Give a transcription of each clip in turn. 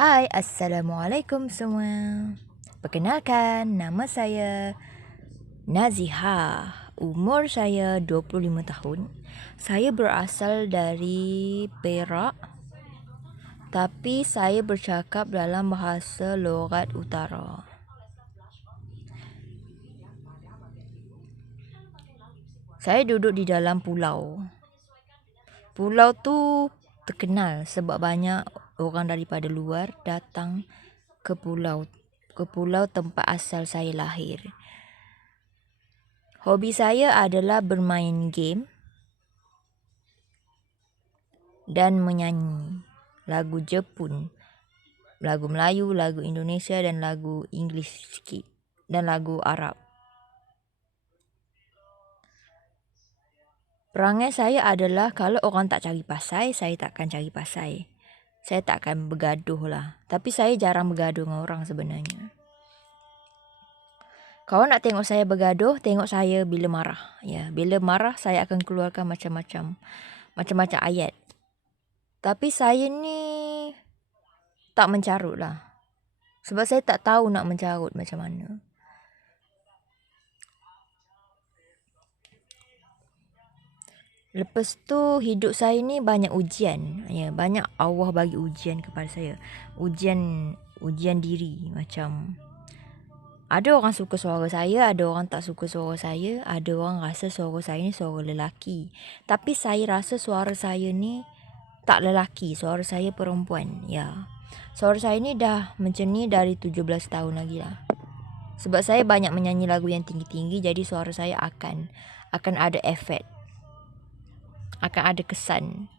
Hai, Assalamualaikum semua. Perkenalkan, nama saya Naziha. Umur saya 25 tahun. Saya berasal dari Perak, tapi saya bercakap dalam bahasa logat utara. Saya duduk di dalam pulau. Pulau tu terkenal sebab banyak orang daripada luar datang ke pulau tempat asal saya lahir. Hobi saya adalah bermain game dan menyanyi lagu Jepun, lagu Melayu, lagu Indonesia dan lagu Inggeris sikit dan lagu Arab. Perangai saya adalah kalau orang tak cari pasai, saya takkan cari pasai. Saya takkan bergaduh lah. Tapi saya jarang bergaduh dengan orang sebenarnya. Kalau nak tengok saya bergaduh, tengok saya bila marah. Ya, bila marah saya akan keluarkan macam-macam ayat. Tapi saya ni tak mencarut lah. Sebab saya tak tahu nak mencarut macam mana. Lepas tu hidup saya ni banyak ujian. Ya, banyak Allah bagi ujian kepada saya. Ujian diri macam ada orang suka suara saya, ada orang tak suka suara saya, ada orang rasa suara saya ni suara lelaki. Tapi saya rasa suara saya ni tak lelaki, suara saya perempuan. Ya. Suara saya ni dah macam ni dari 17 tahun lagi lah. Sebab saya banyak menyanyi lagu yang tinggi-tinggi, jadi suara saya akan ada efek. Akan ada kesan.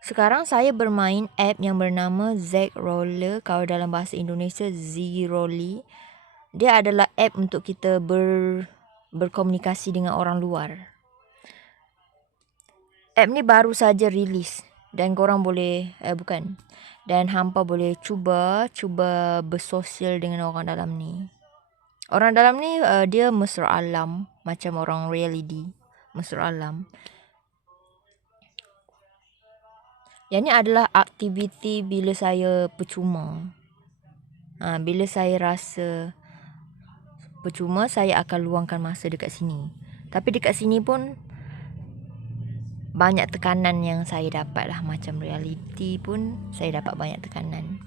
Sekarang saya bermain app yang bernama Z Roller. Kalau dalam bahasa Indonesia Z-Rolly. Dia adalah app untuk kita berkomunikasi dengan orang luar. App ni baru saja rilis dan korang boleh dan hampa boleh cuba bersosial dengan orang dalam ni. Orang dalam ni dia mesra alam macam orang reality, mesra alam. Yang ni adalah aktiviti bila saya percuma. Bila saya rasa percuma, saya akan luangkan masa dekat sini. Tapi dekat sini pun banyak tekanan yang saya dapat lah. Macam reality pun saya dapat banyak tekanan.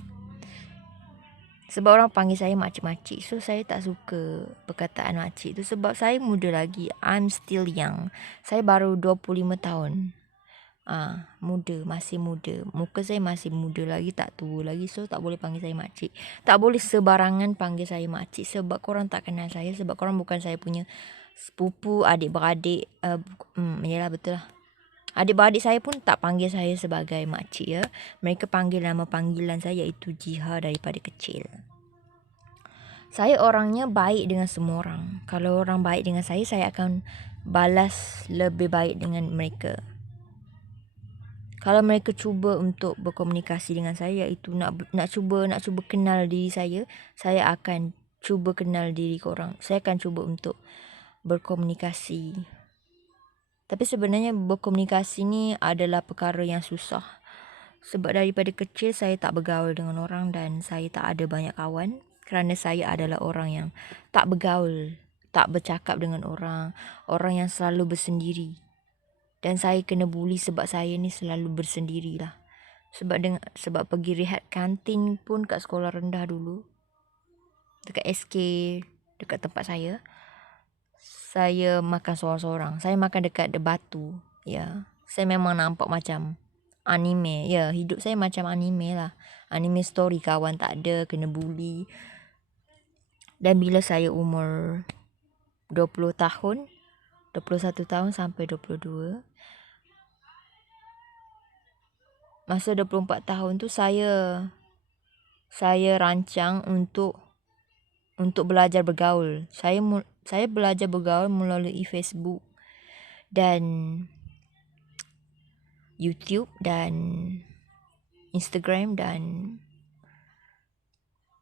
Sebab orang panggil saya makcik-makcik. So saya tak suka perkataan makcik tu. Sebab saya muda lagi. I'm still young. Saya baru 25 tahun. Masih muda. Muka saya masih muda lagi, tak tua lagi. So tak boleh panggil saya makcik. Tak boleh sebarangan panggil saya makcik. Sebab korang tak kenal saya. Sebab korang bukan saya punya sepupu, adik-beradik. Yalah, betul lah. Adik-beradik saya pun tak panggil saya sebagai makcik ya. Mereka panggil nama panggilan saya iaitu Jiha daripada kecil. Saya orangnya baik dengan semua orang. Kalau orang baik dengan saya akan balas lebih baik dengan mereka. Kalau mereka cuba untuk berkomunikasi dengan saya iaitu nak cuba kenal diri saya akan cuba kenal diri korang. Saya akan cuba untuk berkomunikasi. Tapi sebenarnya berkomunikasi ni adalah perkara yang susah. Sebab daripada kecil saya tak bergaul dengan orang dan saya tak ada banyak kawan. Kerana saya adalah orang yang tak bergaul, tak bercakap dengan orang. Orang yang selalu bersendiri. Dan saya kena bully sebab saya ni selalu bersendiri lah. Sebab pergi rehat kantin pun kat sekolah rendah dulu. Dekat SK, dekat tempat saya. Saya makan seorang-seorang. Saya makan dekat batu. Ya. Saya memang nampak macam anime. Ya, hidup saya macam anime lah. Anime story, kawan tak ada, kena bully. Dan bila saya umur 20 tahun, 21 tahun sampai 22. Masa 24 tahun tu saya rancang untuk belajar bergaul. Saya belajar bergaul melalui Facebook dan YouTube dan Instagram dan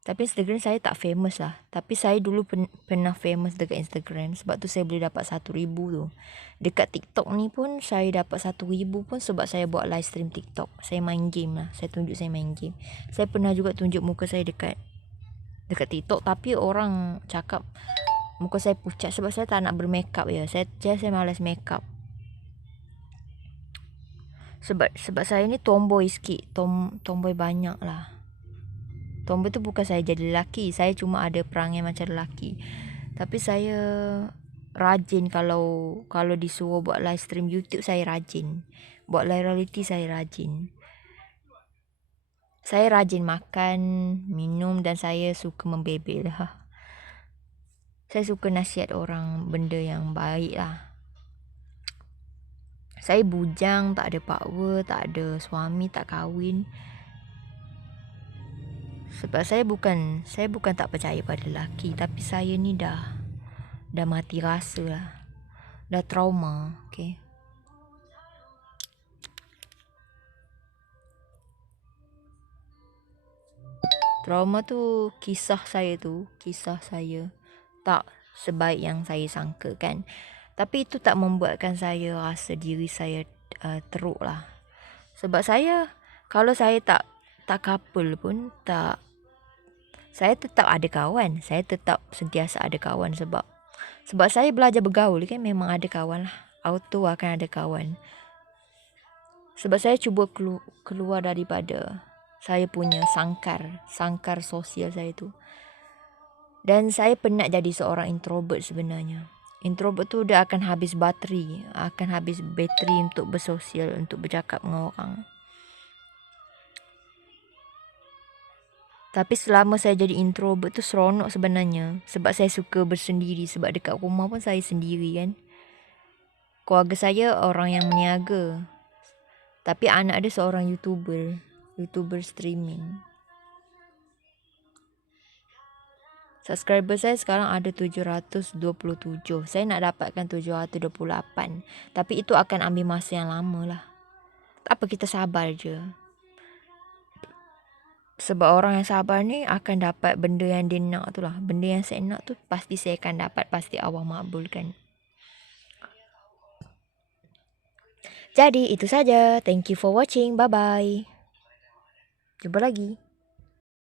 Tapi Instagram saya tak famous lah. Tapi saya dulu pernah famous dekat Instagram. Sebab tu saya boleh dapat 1,000 tu. Dekat TikTok ni pun saya dapat 1,000 pun sebab saya buat live stream TikTok. Saya main game lah. Saya tunjuk saya main game. Saya pernah juga tunjuk muka saya dekat TikTok. Tapi orang cakap muka saya pucat sebab saya tak nak bermakeup ya. Saya malas makeup. Sebab saya ni tomboy sikit. Tomboy banyak lah. Tomboy tu bukan saya jadi lelaki. Saya cuma ada perangai macam lelaki. Tapi saya rajin kalau disuruh buat live stream YouTube, saya rajin. Buat live reality saya rajin. Saya rajin makan, minum dan saya suka membebel lah. Saya suka nasihat orang, benda yang baik lah. Saya bujang, tak ada power, tak ada suami, tak kahwin. Sebab saya bukan tak percaya pada lelaki, tapi saya ni dah mati rasa lah. Dah trauma, okay. Trauma tu kisah saya tak sebaik yang saya sangka kan. Tapi itu tak membuatkan saya rasa diri saya teruk lah. Sebab kalau saya tak couple pun saya tetap ada kawan. Saya tetap sentiasa ada kawan sebab saya belajar bergaul kan, memang ada kawan lah. Auto akan ada kawan. Sebab saya cuba keluar daripada saya punya sangkar sosial saya tu. Dan saya penat jadi seorang introvert sebenarnya. Introvert tu dia akan habis bateri untuk bersosial, untuk bercakap dengan orang. Tapi selama saya jadi introvert tu seronok sebenarnya. Sebab saya suka bersendiri. Sebab dekat rumah pun saya sendiri kan. Keluarga saya orang yang meniaga. Tapi anak dia seorang YouTuber streaming. Subscriber saya sekarang ada 727. Saya nak dapatkan 728. Tapi itu akan ambil masa yang lama lah. Apa kita sabar je. Sebab orang yang sabar ni akan dapat benda yang dia nak tu lah. Benda yang saya nak tu pasti saya akan dapat. Pasti Allah makbulkan. Jadi itu saja. Thank you for watching. Bye-bye. Jumpa lagi.